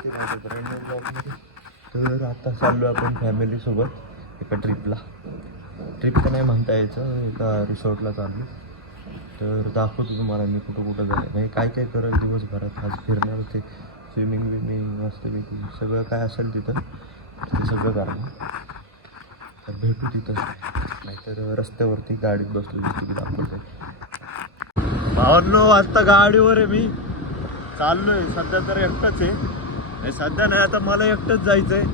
स्वागत आहे माझ्या ब्रँड न्यू ब्लॉगमध्ये. तर आता चाललो आपण फॅमिलीसोबत एका ट्रिपला. ट्रिप तर नाही म्हणता यायचं, एका रिसॉर्टला चाललो. तर दाखवतो तुम्हाला मी कुठं कुठं जाईल, म्हणजे काय काय करेल दिवसभरात. आज फिरणार होते, स्विमिंग विमिंग मस्तपैकी सगळं काय असेल तिथं ते सगळं करणार. तर भेटू तिथं, नाहीतर रस्त्यावरती गाडीत बसलो तिथे दाखवतो. भावांनो आता गाडीवर आहे, मी चाललो आहे. सध्या तर एकटंच आहे, सध्या नाही आता मला एकटंच जायचं आहे.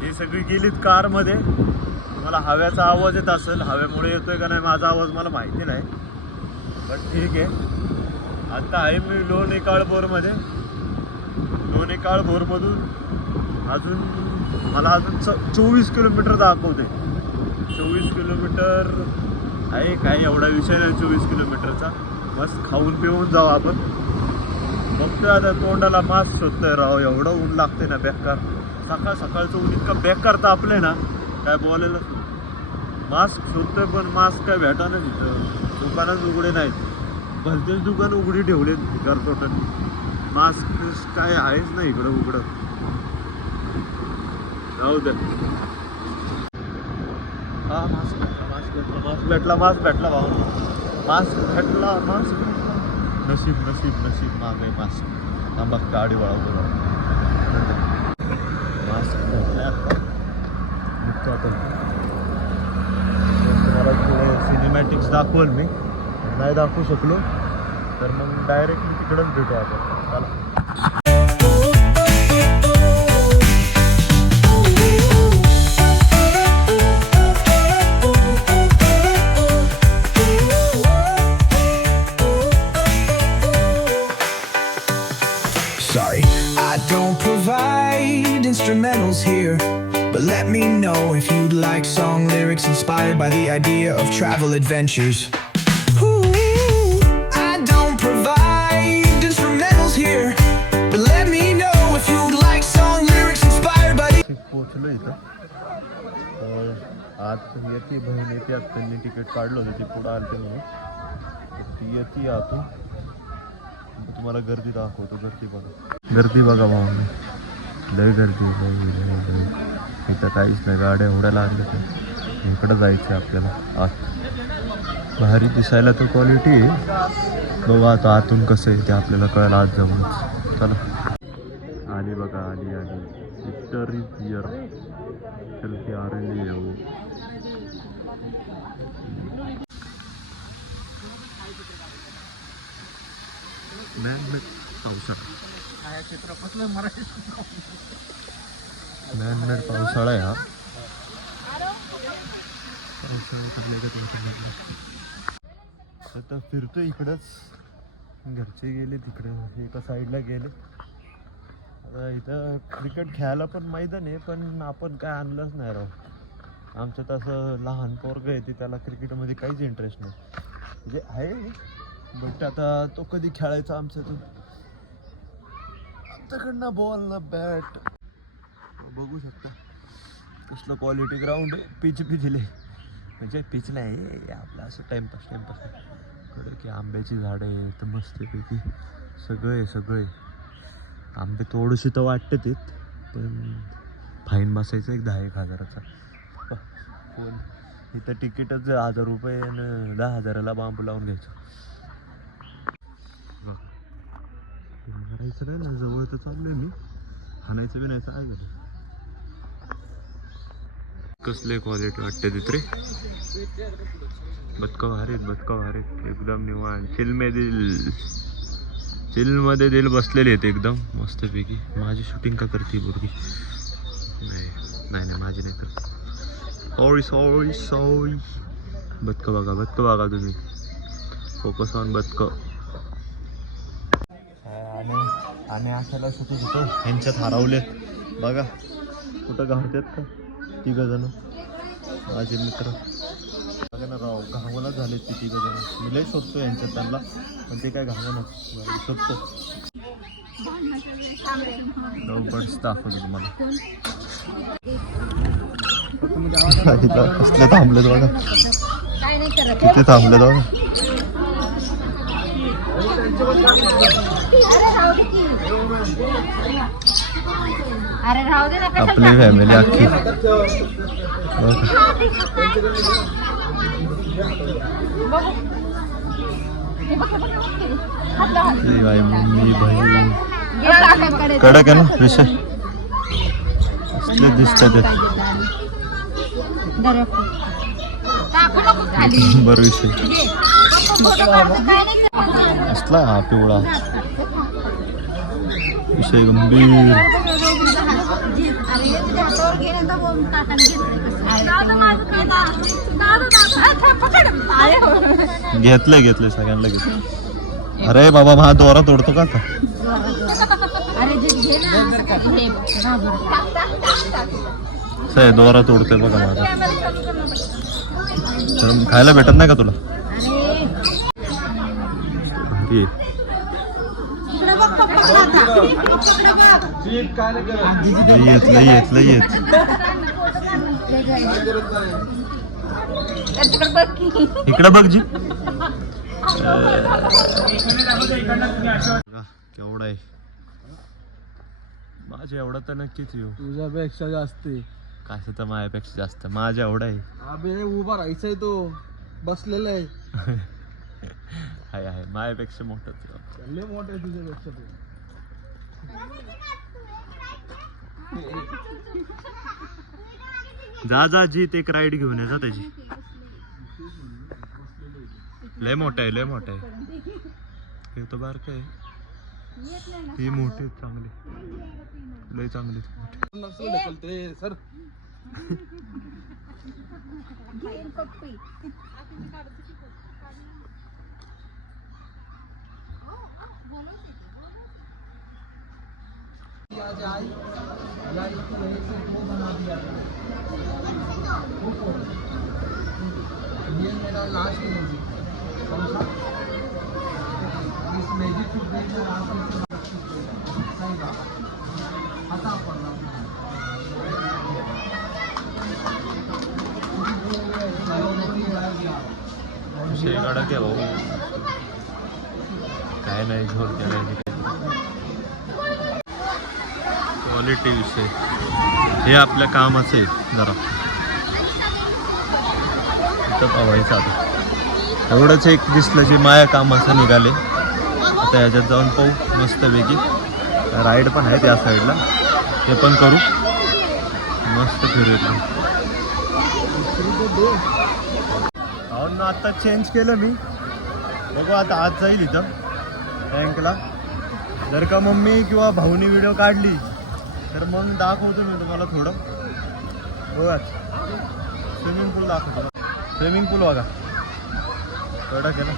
हे सगळी गेलीत कारमध्ये. मला हव्याचा आवाज येत असेल, हव्यामुळे येतोय का नाही माझा आवाज मला माहिती नाही, पण ठीक आहे. आता आहे मी लोणी काळभोरमध्ये. लोणी काळभोरमधून अजून मला अजून 24 किलोमीटर दाखवते. 24 किलोमीटर आहे, काही एवढा विषय नाही 24 किलोमीटरचा. मस्त खाऊन पिऊन जाऊ आपण. फक्त आता तोंडाला मास्क शोधतोय राव, एवढं ऊन लागते ना बेकार. सकाळ सकाळचं ऊन इतकं बेकार तापलंय ना, काय बोलायला. मास्क शोधतोय पण मास्क काय भेटा ना तिथं. दुकानात उघडे नाहीत, भलतेच दुकान उघडी ठेवले घर टोटल. मास्क काय आहेच नाही इकडं उघडं. जाऊ दे. हा मास्क भेटला भाऊ. मास्क भेटला. नशीब मागे मास्क. बघ गाडी वळवतो. मास्क भेटला आता. निघतो आता. तुम्हाला थोडे सिनेमॅटिक्स दाखवल मी, नाही दाखवू शकलो तर मग डायरेक्ट मी तिकडंच भेटू आपण. चला. Sorry, I don't provide instrumentals here, but let me know if you'd like song lyrics inspired by the idea of travel adventures. Ooh, I don't provide instrumentals here, but let me know if you'd like song lyrics inspired by the... पोहोचलो इथं. आज येते बहीण येते, आज त्यांनी ticket काढलं होतं, ती पुढं आलते म्हणून. ती येते आतून. तुम्हाला गर्दी दाखवतो. गर्दी बघा भाऊ, लय गर्दी. इथं काहीच नाही, गाड्या उडायला लागल्या. तर इकडं जायचं आहे आपल्याला आत. भारी दिसायला तर क्वालिटी आहे. बघू आता आतून कसं आहे ते आपल्याला कळलं आज जाऊनच. चला. आली बघा, आली सिस्टर इज हिअर. चल की आरली आहे हो. मॅनमेड पावसाळा आहे हा. आता फिरतो इकडंच. घरचे गेले तिकडे, एका साईडला गेले. आता इथं क्रिकेट खेळायला पण मैदान आहे, पण आपण काय आणलंच नाही राव. आमच्यात असं लहान पोरगं आहे, ते त्याला क्रिकेटमध्ये काहीच इंटरेस्ट नाही. म्हणजे आहे बट आता तो कधी खेळायचा आमच्यातून. आमच्याकडनं बॉल ना बॅट. बघू शकता कसलं क्वालिटी ग्राउंड आहे. पिच दिले, म्हणजे पिच नाही आपलं असं टाइमपास. कडे की आंब्याची झाडं आहे तर मस्तपैकी सगळे. आंबे थोडेसे तर वाटतात ते, पण फाईन बसायचं एक 10-1 हजाराचा. फोन इथं तिकीटच 1000 रुपये आणि 10,000ला बांबू लावून घ्यायचं. मारायचं नाही ना, जवळ तर चाललोय मी. हाणायचं बी नाही, काय झालं. कसले क्वालिटी वाटते तिथे. बदका भारी एकदम निवांत. चिलमध्ये दिल बसलेले आहेत एकदम मस्तपैकी. माझी शूटिंग का करते पोरगी? नाही माझी नाही करत. सॉरी. बदका बघा तुम्ही. फोकस ऑन बदका. आम्ही अशाला शूटिंग होतो. ह्यांच्यात हरवलेत बघा. कुठं गावतात का 3 जण माझे मित्र. बघा ना राव, घावणच झालेत ते 3 जण. मी लय शोधतो यांच्यात त्यांना, पण ते काय घावणच शोधतो. लवकरच दाखवतो तुम्हाला. कसले थांबलेत बघा, किती थांबलेत बघा. अरे राहू दे ना कशाला आपली फॅमिली अख्खी बघू. हे बघ, हे बघ, हे बघ. हात लावा. ती बाई मम्मी बहीण घे काकाकडे. कडक आहे ना विषय असले दिसतात ते. धर. टाकू नको खाली. बरं विषय घे. फोटो काढतो, काय नाही करायचं. असला हा पिवळा विषय गंभीर. अरे तुझ्या हातावर घे ना, तर बोल, काकाने घेतलंय. दादा माझं काय दादा पकड. घेतलंय सगळ्यांना घेतलं. अरे बाबा हा दोरा तोडतो का आता? अरे जे घे ना, हे घाबरतो. असं आहे, दोरा तोडतोय बघा माझा. तर खायला भेटत नाही का तुला? अरे ये. इकडे बघ, पप्पा आता. इकडे बघ. लय येत तिकडे बघ की. इकडे बघ जी. केवढा आहे माझ्या एवढा तर नक्कीच येऊ. तुझ्यापेक्षा जास्त आहे. काय तर माझ्यापेक्षा जास्त माझ्या एवढा आहे. अबे उभा राहायचंय तो बसलेला आहे. आहे माझ्यापेक्षा मोठं. लय मोठा आहे तुझ्यापेक्षा तो. जा जीत एक राईड घेऊन ये जा त्याची. लय मोठा आहे हे तो बारक आहे. ही मोठी आहेत, चांगली लय चांगली नसलं ढकलते सर. ये मेरा लास्ट म्यूजिक समझा. इस मैजिक फूड में आप सही बात आता पडला. शेगाडा काय भाऊ काय नाही झोल करायची. क्वालिटी विषय हे आपल्या कामाचं आहे जरा. इथं पावायचं आता एवढंच एक दिसलं जे माया कामाचं निघाले. आता ह्याच्यात जाऊन पाहू मस्तपैकी. राईड पण आहे त्या साईडला, ते पण करू. मस्त फिरू. ना आता चेंज केलं मी. बघू आता आज जाईल इथं बँकला. जर का मम्मी किंवा भाऊनी व्हिडिओ काढली तर मग दाखवतो मी तुम्हाला थोडं. बघा स्विमिंग पूल दाखवतो. स्विमिंग पूल बघा कडक आहे ना.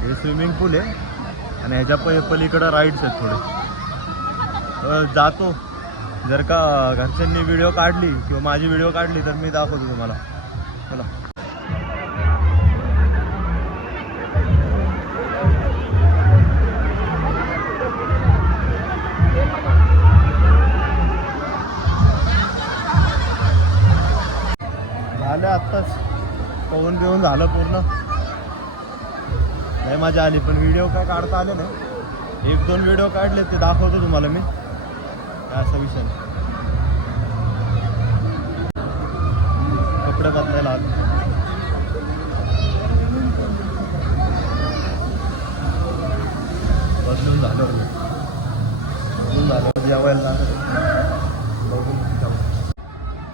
हे स्विमिंग पूल आहे आणि ह्याच्या पलीकडं राईड्स आहेत थोडे. जातो. जर का घरच्यांनी व्हिडिओ काढली किंवा माझी व्हिडिओ काढली तर मी दाखवतो तुम्हाला. चला झालं आत्ताच पवन बिवून झालं पूर्ण. नाही मजा आली पण व्हिडिओ काय काढता आले नाही. 1-2 व्हिडिओ काढले ते दाखवतो तुम्हाला मी. काय असा विषय नाही. कपडे बदलायला आलो. बदलून झालं जेवायला बघून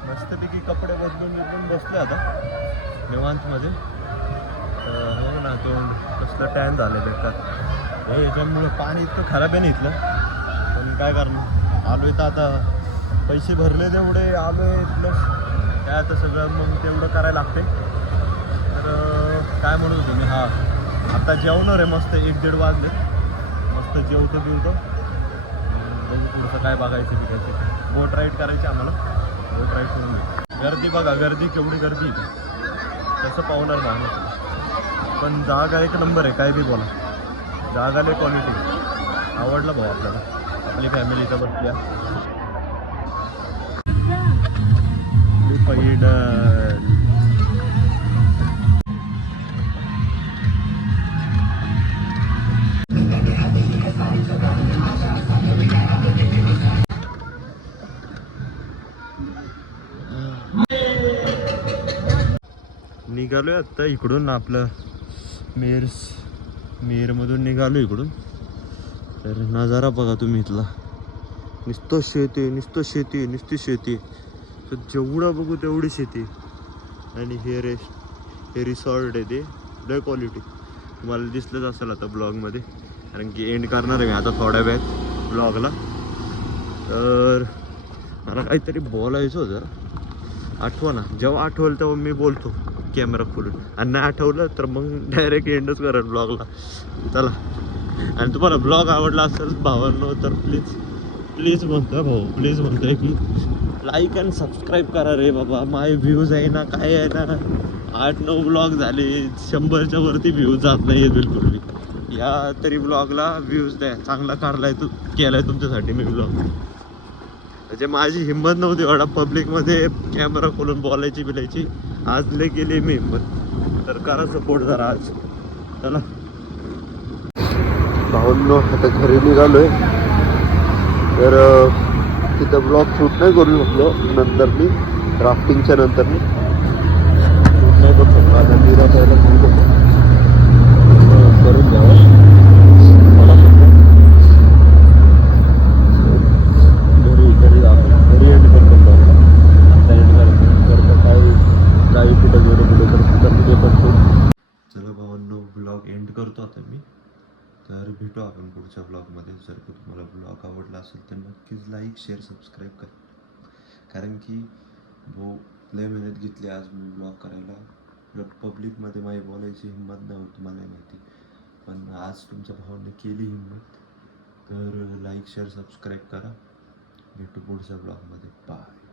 मस्तपैकी कपडे बदलून बसले आता निवांतमध्ये. हो ना तो कसलं टॅन झालं बेकार. हे याच्यामुळं पाणी इतकं खराब आहे ना इथलं. पण काय करणार आलो आहे तर आता पैसे भरले तेवढे आलो आहे. प्लस काय आता सगळं मग तेवढं करायला लागते. तर काय म्हणत होतो मी. आता जेवणार आहे मस्त. 1-1:30 वाजले. मस्त जेवतो बिवतो. बघू पुढचं काय बघायचं बिघायचं. बोट राईड करायची आम्हाला. बोट राईड करून गर्दी बघा. गर्दी केवढी गर्दी तसं पाहणार माणूस. पण जागा एक नंबर आहे. काय बी बोला जागाले क्वालिटी आवडला भाऊ आपल्याला. आपली फॅमिली इथं बसल्या. पैडल निघालो आहे आत्ता इकडून आपलं मेरमधून निघालो इकडून. तर नजारा बघा तुम्ही इथला, नुसतं शेती नुसती शेती. तर जेवढा बघू तेवढी शेती. आणि हे रिसॉर्ट आहे ते लय क्वालिटी. तुम्हाला दिसलंच असेल आता ब्लॉगमध्ये, कारण की एंड करणार आहे मी आता थोड्या वेळात ब्लॉगला. तर मला काहीतरी बोलायचं होतं, आठवा ना. जेव्हा आठवलं तेव्हा मी बोलतो कॅमेरा खोलून, आणि नाही आठवलं तर मग डायरेक्ट एंडच करेल ब्लॉगला. चला, आणि तुम्हाला ब्लॉग आवडला असेल भावांनो तर प्लीज म्हणतोय की लाईक अँड सबस्क्राईब करा रे बाबा. माय व्ह्यूज आहे ना, काय आहे ना, 8-9 ब्लॉग झाले, 100च्या वरती व्ह्यूज जात नाही आहेत बिलकुल बी. या तरी ब्लॉगला व्ह्यूज द्या, चांगला केलाय तुमच्यासाठी मी ब्लॉग. म्हणजे माझी हिंमत नव्हती एवढा पब्लिकमध्ये कॅमेरा खोलून बोलायची. आज लय केली मी हिंमत. तर करा सपोर्ट जरा आज. चला भाऊंनो, आता घरी निघालोय. तर तिथं ब्लॉग शूट नाही करू शकलो नंतर मी, राफ्टिंगच्या नंतर मी शूट नाही करू शकलो. आता नीरा पहिला करून द्यावं मला घरी एंड करतो. आता एंड करतो काही कुठं गेलो तर ते करतो. चला भावांनो, ब्लॉग एंड करतो आता मी. तर भेटू आपण पुढच्या ब्लॉगमध्ये. जर का तुम्हाला ब्लॉग आवडला असेल तर नक्कीच लाईक शेअर सबस्क्राईब करा. कारण की लय मेहनत घेतली आज मी ब्लॉग करायला. पब्लिकमध्ये माझी बोलायची हिंमत नव्हती, मला माहिती, पण आज तुमच्या भावाने केली हिंमत. तर लाईक शेअर सबस्क्राईब करा. भेटू पुढच्या ब्लॉगमध्ये. बाय.